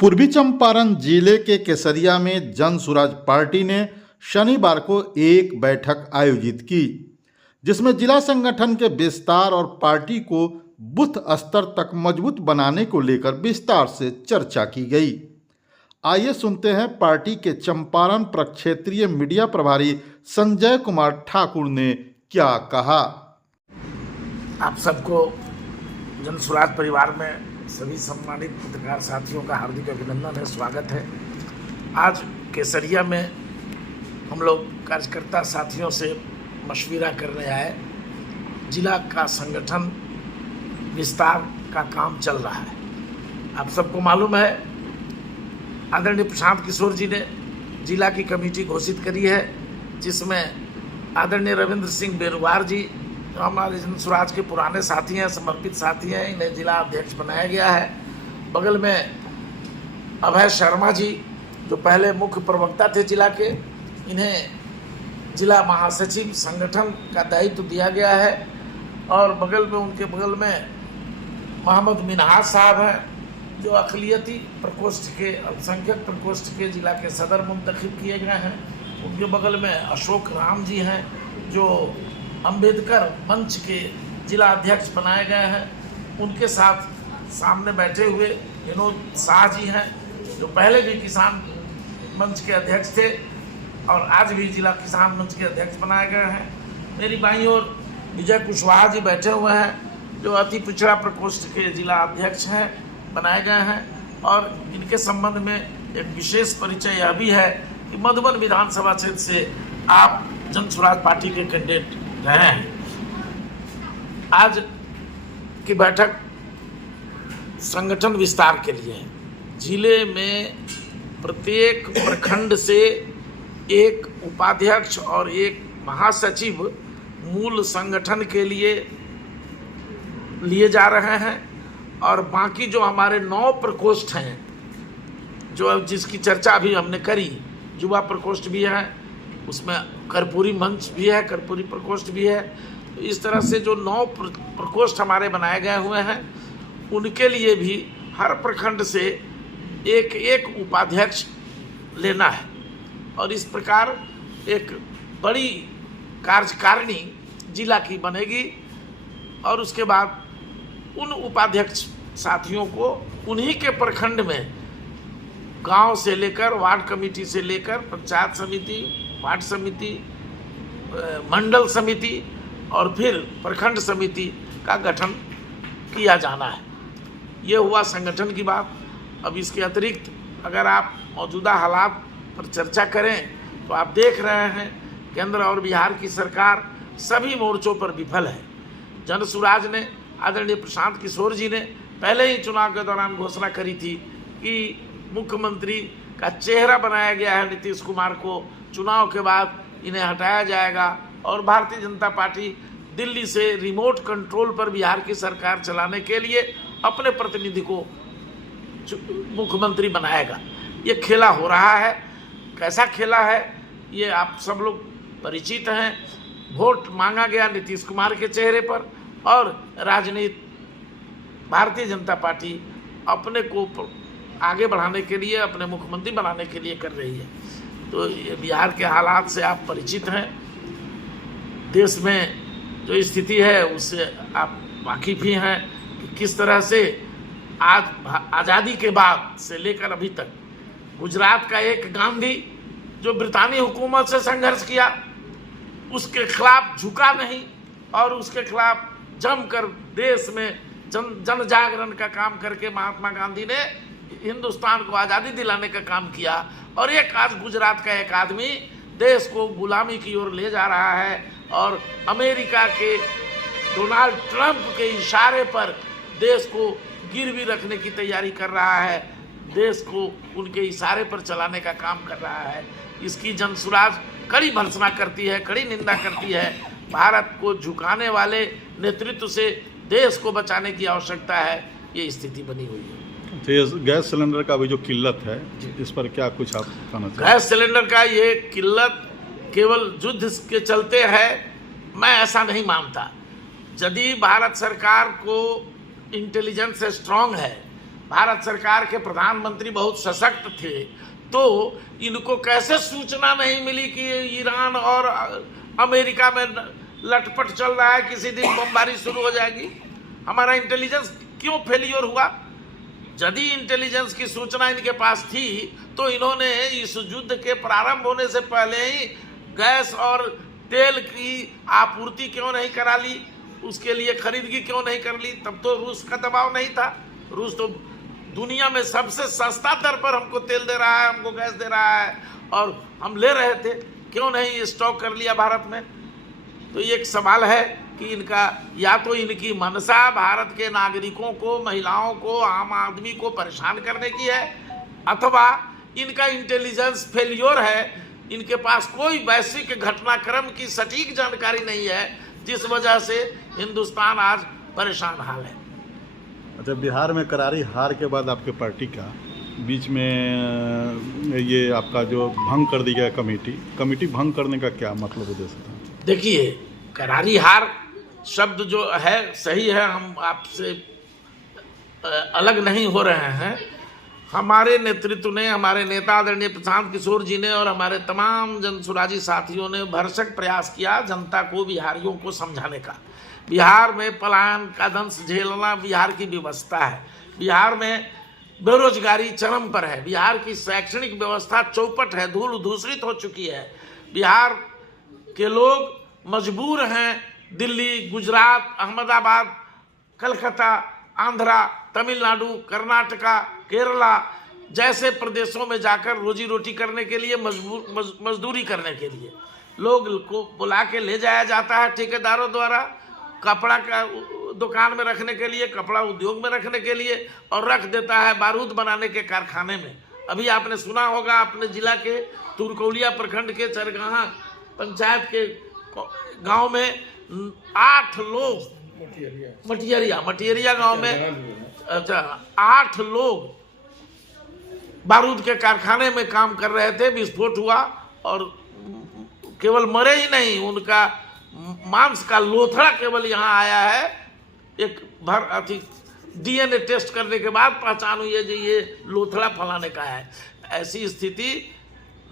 पूर्वी चंपारण जिले के केसरिया में जन सुराज पार्टी ने शनिवार को एक बैठक आयोजित की, जिसमें जिला संगठन के विस्तार और पार्टी को बूथ स्तर तक मजबूत बनाने को लेकर विस्तार से चर्चा की गई। आइए सुनते हैं पार्टी के चंपारण प्रक्षेत्रीय मीडिया प्रभारी संजय कुमार ठाकुर ने क्या कहा। आप सबको जन सुराज परिवार में सभी सम्मानित पत्रकार साथियों का हार्दिक अभिनंदन है, स्वागत है। आज केसरिया में हम लोग कार्यकर्ता साथियों से मशविरा करने आए। जिला का संगठन विस्तार का काम चल रहा है। आप सबको मालूम है, आदरणीय प्रशांत किशोर जी ने जिला की कमेटी घोषित करी है, जिसमें आदरणीय रविंद्र सिंह बेरुवार जी जो हमारे जन सुराज के पुराने साथी हैं, समर्पित साथी हैं, इन्हें जिला अध्यक्ष बनाया गया है। बगल में अभय शर्मा जी जो पहले मुख्य प्रवक्ता थे जिला के, इन्हें जिला महासचिव संगठन का दायित्व दिया गया है। और उनके बगल में मोहम्मद मिनहाज साहब हैं जो अक़लियती प्रकोष्ठ के, अल्पसंख्यक प्रकोष्ठ के जिला के सदर मुंतखब किए गए हैं। उनके बगल में अशोक राम जी हैं जो अंबेडकर मंच के जिला अध्यक्ष बनाए गए हैं। उनके साथ सामने बैठे हुए विनोद शाह जी हैं जो पहले भी किसान मंच के अध्यक्ष थे और आज भी जिला किसान मंच के अध्यक्ष बनाए गए हैं। मेरी बाईं ओर विजय कुशवाहा जी बैठे हुए हैं जो अति पिछड़ा प्रकोष्ठ के जिला अध्यक्ष हैं, बनाए गए हैं। और इनके संबंध में एक विशेष परिचय यह भी है कि मधुबन विधानसभा क्षेत्र से आप जन सुराज पार्टी के कैंडिडेट रहे हैं। आज की बैठक संगठन विस्तार के लिए है। जिले में प्रत्येक प्रखंड से एक उपाध्यक्ष और एक महासचिव मूल संगठन के लिए जा रहे हैं। और बाकी जो हमारे 9 प्रकोष्ठ हैं, जो जिसकी चर्चा अभी हमने करी, युवा प्रकोष्ठ भी है, उसमें कर्पूरी मंच भी है, कर्पूरी प्रकोष्ठ भी है। तो इस तरह से जो 9 प्रकोष्ठ हमारे बनाए गए हुए हैं, उनके लिए भी हर प्रखंड से एक एक उपाध्यक्ष लेना है। और इस प्रकार एक बड़ी कार्यकारिणी जिला की बनेगी। और उसके बाद उन उपाध्यक्ष साथियों को उन्हीं के प्रखंड में गांव से लेकर वार्ड कमेटी से लेकर पंचायत समिति, वार्ड समिति, मंडल समिति और फिर प्रखंड समिति का गठन किया जाना है। ये हुआ संगठन की बात। अब इसके अतिरिक्त अगर आप मौजूदा हालात पर चर्चा करें तो आप देख रहे हैं केंद्र और बिहार की सरकार सभी मोर्चों पर विफल है। जन सुराज ने, आदरणीय प्रशांत किशोर जी ने पहले ही चुनाव के दौरान घोषणा करी थी कि मुख्यमंत्री का चेहरा बनाया गया है नीतीश कुमार को, चुनाव के बाद इन्हें हटाया जाएगा और भारतीय जनता पार्टी दिल्ली से रिमोट कंट्रोल पर बिहार की सरकार चलाने के लिए अपने प्रतिनिधि को मुख्यमंत्री बनाएगा। ये खेला हो रहा है। कैसा खेला है ये आप सब लोग परिचित हैं। वोट मांगा गया नीतीश कुमार के चेहरे पर और राजनीति भारतीय जनता पार्टी अपने को आगे बढ़ाने के लिए, अपने मुख्यमंत्री बनाने के लिए कर रही है। तो ये बिहार के हालात से आप परिचित हैं। देश में जो स्थिति है उससे आप वाकिफ ही हैं कि किस तरह से आज आज़ादी के बाद से लेकर अभी तक गुजरात का एक गांधी जो ब्रितानी हुकूमत से संघर्ष किया, उसके खिलाफ झुका नहीं और उसके खिलाफ जमकर देश में जन जागरण का काम करके महात्मा गांधी ने हिंदुस्तान को आज़ादी दिलाने का काम किया। और एक आज गुजरात का एक आदमी देश को गुलामी की ओर ले जा रहा है और अमेरिका के डोनाल्ड ट्रंप के इशारे पर देश को गिरवी रखने की तैयारी कर रहा है, देश को उनके इशारे पर चलाने का काम कर रहा है। इसकी जन सुराज कड़ी भर्त्सना करती है, कड़ी निंदा करती है। भारत को झुकाने वाले नेतृत्व से देश को बचाने की आवश्यकता है। ये स्थिति बनी हुई है। तो ये गैस सिलेंडर का भी जो किल्लत है, इस पर क्या कुछ आप कहना चाहते हैं? गैस सिलेंडर का ये किल्लत केवल युद्ध के चलते है, मैं ऐसा नहीं मानता। यदि भारत सरकार को इंटेलिजेंस स्ट्रांग है भारत सरकार के प्रधानमंत्री बहुत सशक्त थे, तो इनको कैसे सूचना नहीं मिली कि ईरान और अमेरिका में लटपट चल रहा है, किसी दिन बमबारी शुरू हो जाएगी? हमारा इंटेलिजेंस क्यों फेलियर हुआ? यदि इंटेलिजेंस की सूचना इनके पास थी तो इन्होंने इस युद्ध के प्रारंभ होने से पहले ही गैस और तेल की आपूर्ति क्यों नहीं करा ली, उसके लिए खरीदगी क्यों नहीं कर ली? तब तो रूस का दबाव नहीं था। रूस तो दुनिया में सबसे सस्ता दर पर हमको तेल दे रहा है, हमको गैस दे रहा है, और हम ले रहे थे, क्यों नहीं स्टॉक कर लिया भारत में? तो ये एक सवाल है कि इनका, या तो इनकी मनसा भारत के नागरिकों को, महिलाओं को, आम आदमी को परेशान करने की है, अथवा इनका इंटेलिजेंस फेलियर है, इनके पास कोई वैश्विक घटनाक्रम की सटीक जानकारी नहीं है, जिस वजह से हिंदुस्तान आज परेशान हाल है। अच्छा, बिहार में करारी हार के बाद आपके पार्टी का बीच में ये आपका जो भंग कर दी गया कमेटी भंग करने का क्या मतलब उद्देश्य था? देखिए, करारी हार शब्द जो है सही है, हम आपसे अलग नहीं हो रहे हैं। हमारे नेतृत्व ने, हमारे नेता आदरणीय प्रशांत किशोर जी ने और हमारे तमाम जनसुराजी साथियों ने भरसक प्रयास किया जनता को, बिहारियों को समझाने का। बिहार में पलायन का दंश झेलना बिहार की व्यवस्था है। बिहार में बेरोजगारी चरम पर है। बिहार की शैक्षणिक व्यवस्था चौपट है, धूल धूसरित हो चुकी है। बिहार के लोग मजबूर हैं दिल्ली, गुजरात, अहमदाबाद, कलकत्ता, आंध्रा, तमिलनाडु, कर्नाटका, केरला जैसे प्रदेशों में जाकर रोजी रोटी करने के लिए, मजदूरी करने के लिए लोग को बुला के ले जाया जाता है ठेकेदारों द्वारा, कपड़ा का दुकान में रखने के लिए, कपड़ा उद्योग में रखने के लिए, और रख देता है बारूद बनाने के कारखाने में। अभी आपने सुना होगा, अपने जिला के तुरकौलिया प्रखंड के चरगाहा पंचायत के गांव में 8 लोग, मटियरिया गांव में, अच्छा, 8 लोग बारूद के कारखाने में काम कर रहे थे, विस्फोट हुआ और केवल मरे ही नहीं, उनका मांस का लोथड़ा केवल यहाँ आया है। एक भर अति डीएनए टेस्ट करने के बाद पहचान हुई है कि ये लोथड़ा फलाने का है। ऐसी स्थिति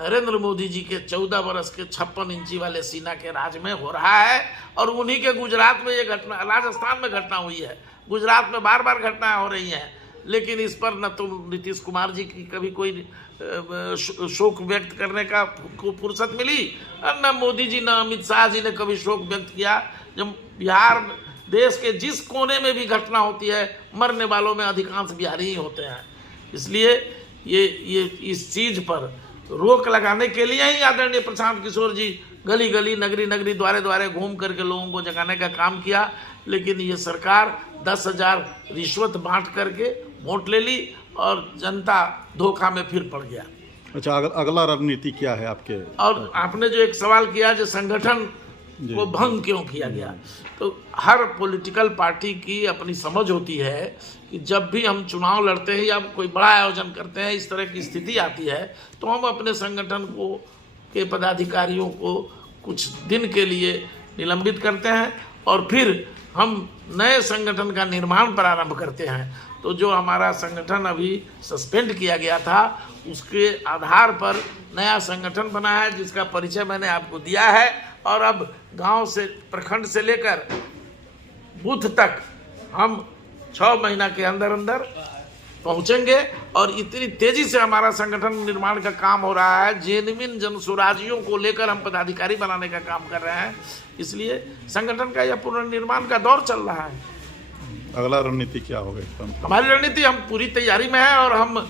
नरेंद्र मोदी जी के 14 वर्ष के 56 इंची वाले सीना के राज में हो रहा है, और उन्हीं के गुजरात में ये घटना, राजस्थान में घटना हुई है, गुजरात में बार बार घटनाएं हो रही हैं, लेकिन इस पर न तो नीतीश कुमार जी की कभी कोई शोक व्यक्त करने का को फुर्सत मिली, और न मोदी जी, न अमित शाह जी ने कभी शोक व्यक्त किया। जब बिहार देश के जिस कोने में भी घटना होती है, मरने वालों में अधिकांश बिहारी ही होते हैं। इसलिए ये इस चीज़ पर रोक लगाने के लिए ही आदरणीय प्रशांत किशोर जी गली गली, नगरी नगरी, द्वारे द्वारे घूम करके लोगों को जगाने का काम किया, लेकिन ये सरकार 10,000 रिश्वत बांट करके वोट ले ली और जनता धोखा में फिर पड़ गया। अच्छा, अगला रणनीति क्या है आपके? और आपने जो एक सवाल किया, जो संगठन को भंग क्यों किया गया, तो हर पॉलिटिकल पार्टी की अपनी समझ होती है कि जब भी हम चुनाव लड़ते हैं या कोई बड़ा आयोजन करते हैं, इस तरह की स्थिति आती है, तो हम अपने संगठन को के पदाधिकारियों को कुछ दिन के लिए निलंबित करते हैं और फिर हम नए संगठन का निर्माण प्रारंभ करते हैं। तो जो हमारा संगठन अभी सस्पेंड किया गया था, उसके आधार पर नया संगठन बना है, जिसका परिचय मैंने आपको दिया है, और अब गांव से, प्रखंड से लेकर बूथ तक हम 6 महीना के अंदर अंदर पहुंचेंगे, और इतनी तेजी से हमारा संगठन निर्माण का काम हो रहा है, जेन्युइन जनसुराजियों को लेकर हम पदाधिकारी बनाने का काम कर रहे हैं। इसलिए संगठन का यह पुनर्निर्माण का दौर चल रहा है। अगला रणनीति क्या होगा? हमारी रणनीति, हम पूरी तैयारी में है और हम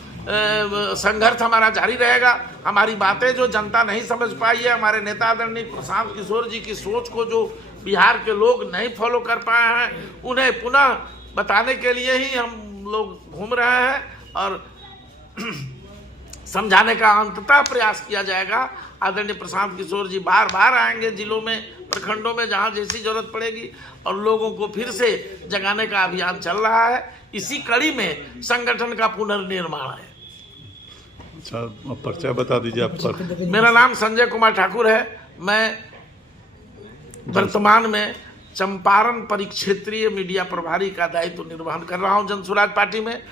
संघर्ष हमारा जारी रहेगा। हमारी बातें जो जनता नहीं समझ पाई है, हमारे नेता आदरणीय प्रशांत किशोर जी की सोच को जो बिहार के लोग नहीं फॉलो कर पाए हैं, उन्हें पुनः बताने के लिए ही हम लोग घूम रहे हैं और समझाने का अंततः प्रयास किया जाएगा। आदरणीय प्रशांत किशोर जी बार बार आएंगे जिलों में, प्रखंडों में, जहां जैसी जरूरत पड़ेगी, और लोगों को फिर से जगाने का अभियान चल रहा है। इसी कड़ी में संगठन का पुनर्निर्माण है। अच्छा, परिचय बता दीजिए आप। मेरा नाम संजय कुमार ठाकुर है। मैं वर्तमान में चंपारण परिक्षेत्रीय मीडिया प्रभारी का दायित्व निर्वहन कर रहा हूं जनसुराज पार्टी में।